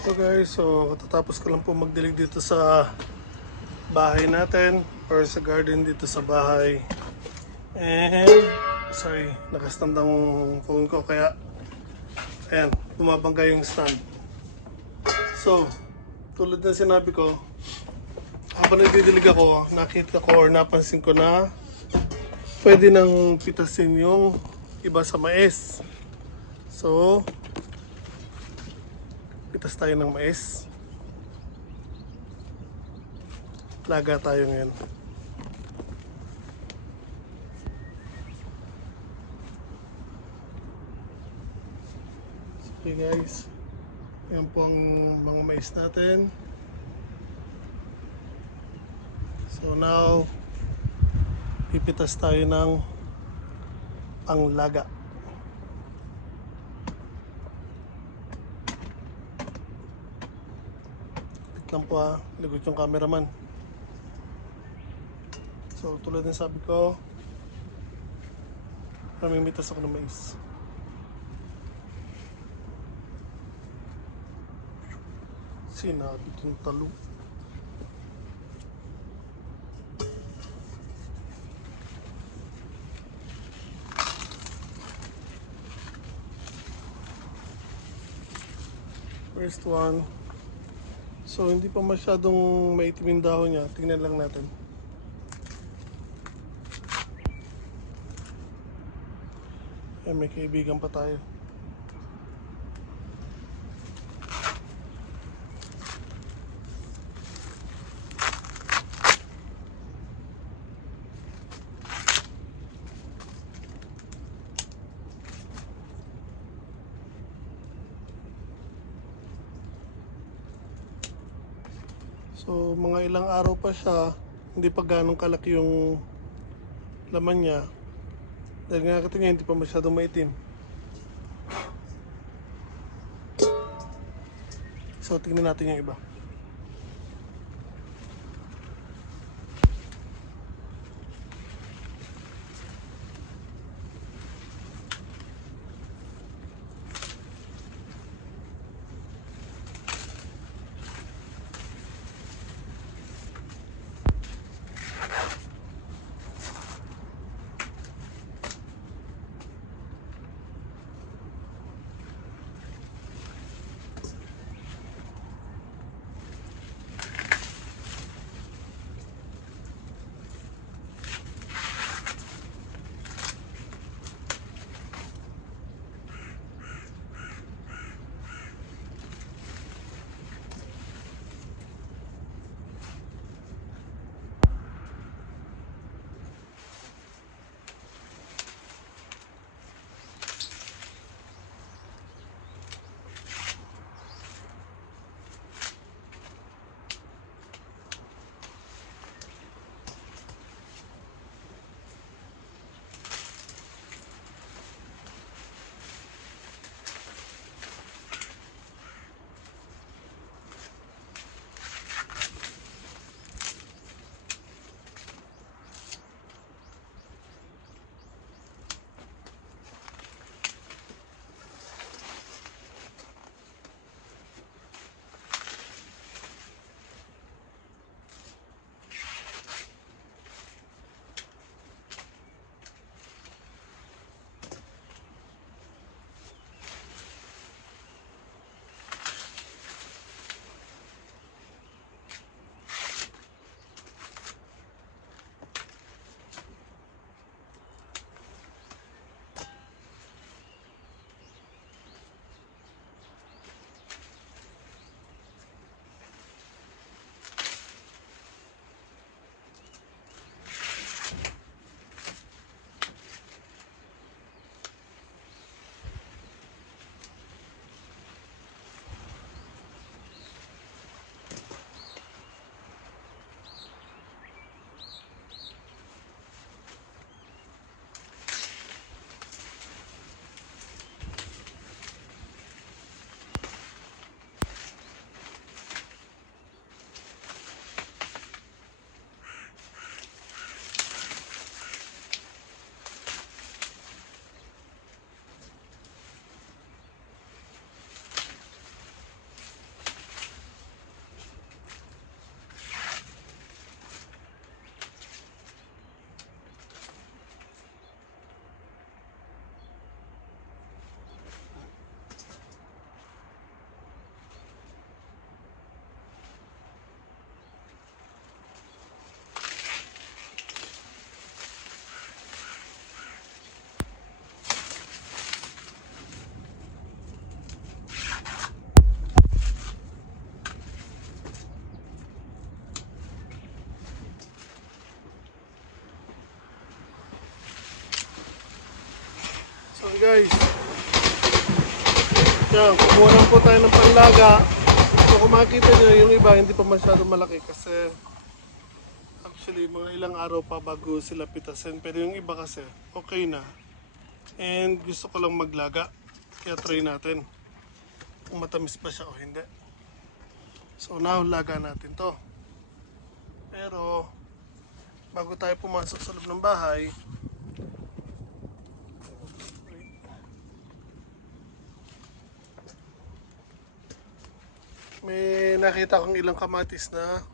So guys, so katatapos ko lang po magdilig dito sa bahay natin or sa garden dito sa bahay. And sorry, nakastand ang phone ko kaya ayan, bumabangga yung stand. So, tulad ng sinabi ko, habang nagdidilig ako, nakita ko or napansin ko na pwede nang pitasin yung iba sa mais. So, pitas tayo ng mais. Laga tayo ngayon. Okay guys, yan po ang mga mais natin. So now, pipitas tayo ng panglaga. Wait lang po ha, lagot yung cameraman. So tulad ng sabi ko, namimitas ako ng mais. Sinabi itong talo. First one. So hindi pa masyadong maitim yung dahon niya. Tingnan lang natin. Eh, may kaibigan pa tayo. So mga ilang araw pa siya, hindi pa ganong kalaki yung laman niya. Dahil nga katingin, hindi pa masyadong maitim. So tingnan natin yung iba. guys. Yan, kumuha lang po tayo ng panlaga. So kung makikita nyo, yung iba hindi pa masyado malaki kasi actually mga ilang araw pa bago sila pitasin. Pero yung iba kasi okay na. And gusto ko lang maglaga. Kaya try natin kung matamis ba siya o hindi. So now, laga natin to. Pero bago tayo pumasok sa loob ng bahay, may nakita akong ilang kamatis na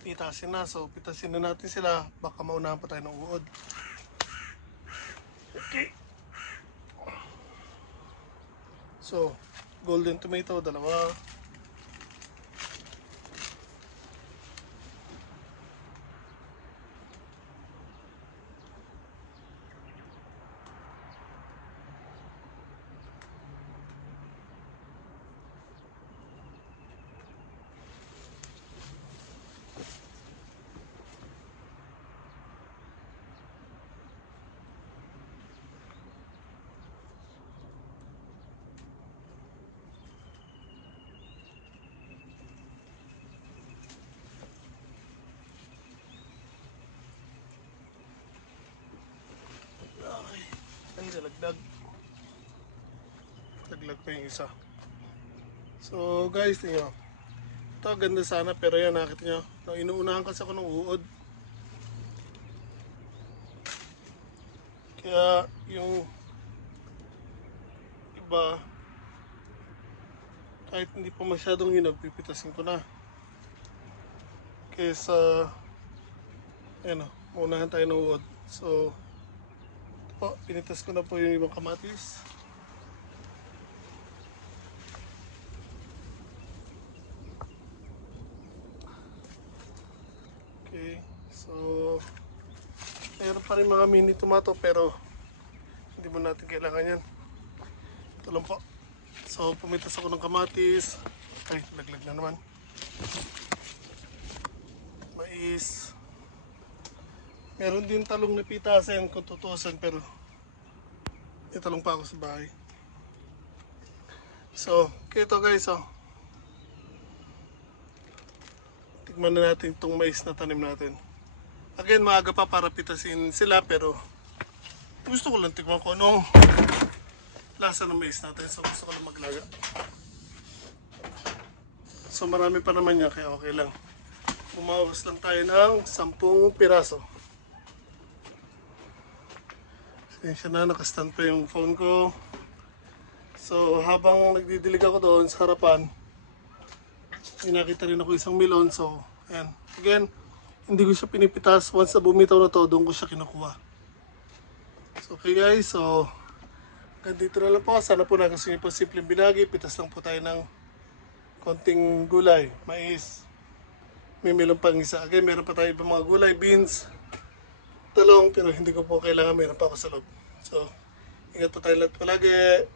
pitasin na. So pitasin na natin sila, baka maunahan pa tayo ng uod. Okay. So golden tomato, dalawa. Ay, nalagdag. Naglag pa yung isa. So guys, tingnan. Ito ganda sana pero yan nakita nyo. Inuunahan kasi ako ng uod. Kaya yung iba kahit hindi pa masyadong hinog, pipitasin ko na. Kesa ayan o, maunahan tayo ng uod. So ito po, pinitas ko na po yung ibang kamatis. Okay, so meron pa rin mga mini tomato pero hindi mo natin kailangan yan. Ito lang po. So pumitas ako ng kamatis. Ay, laglag na naman. Mais. Meron din talong na pitasin kung tutusan pero may talong pa ako sa bahay. So, ito guys, oh. Tignan na natin itong mais na tanim natin. Again, maaga pa para pitasin sila pero gusto ko lang tignan ko anong lasa ng mais natin. So, gusto ko lang maglaga. So, marami pa naman niya kaya okay lang. Bumawas lang tayo ng 10 piraso. Siya na, nakastand pa yung phone ko. So, habang nagdidilig ako doon sa harapan, may nakita rin ako isang melon. So, ayan. Again, hindi ko siya pinipitas. Once na bumitaw na to, doon ko siya kinukuha. So, okay guys. So, ganito na lang po. Sana po nagkasunin po simpleng binagi. Pitas lang po tayo ng konting gulay. Mais. May melon pang isa. Again, meron pa tayo ibang mga gulay. Beans. Talong. Pero hindi ko po kailangan. Meron pa ako sa loob. So, ingat po tayo lahat palagi.